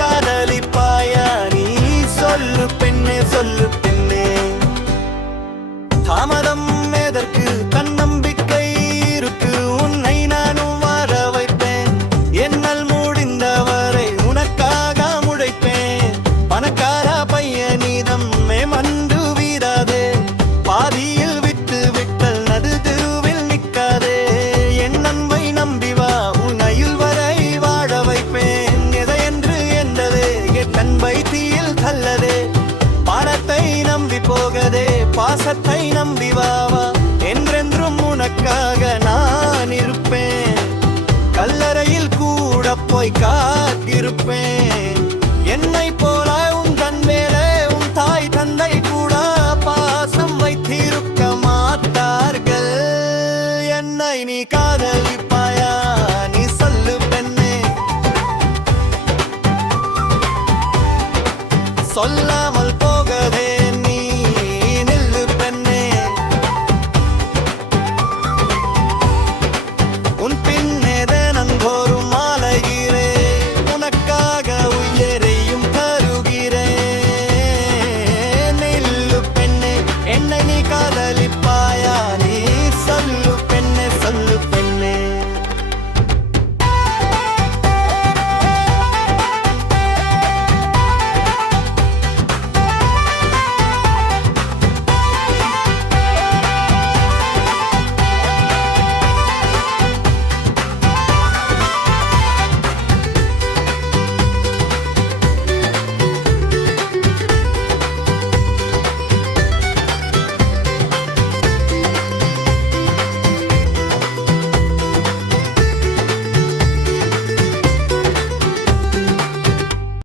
காதலிப்பாயா நீ சொல்லு பெண்ணே சொல்லு பெண்ணே தாமதம் எதற்கு தன்னம்பிக்கை இருக்கு உன்னை நானும் வாழ வைப்பேன் என்னால் முடிந்தவரை உனக்காக முழைப்பேன் பணக்கார பையன் நீதம் மண்டு வீராதே பாதியில் விட்டு விட்டல் நடு தெருவில் நிற்காதே என் அன்பை நம்பி வா உன் அயுள் வரை வாழ வைப்பேன் எதையென்று என்றதே என் அன்பை தீயில் தள்ளதே பணத்தை நம்பி போகதே பாசத்தை நம்பி வாவா என்றென்றும் உனக்காக நான் இருப்பேன் கல்லறையில் கூட போய் காத்திருப்பேன் என்னை போல உன் கண் மேலே உன் தாய் தந்தை கூட பாசம் வைத்திருக்க மாட்டார்கள் என்னை நீ காதலிப்பாயா நீ சொல்லு பெண்ணே சொல்லாமல்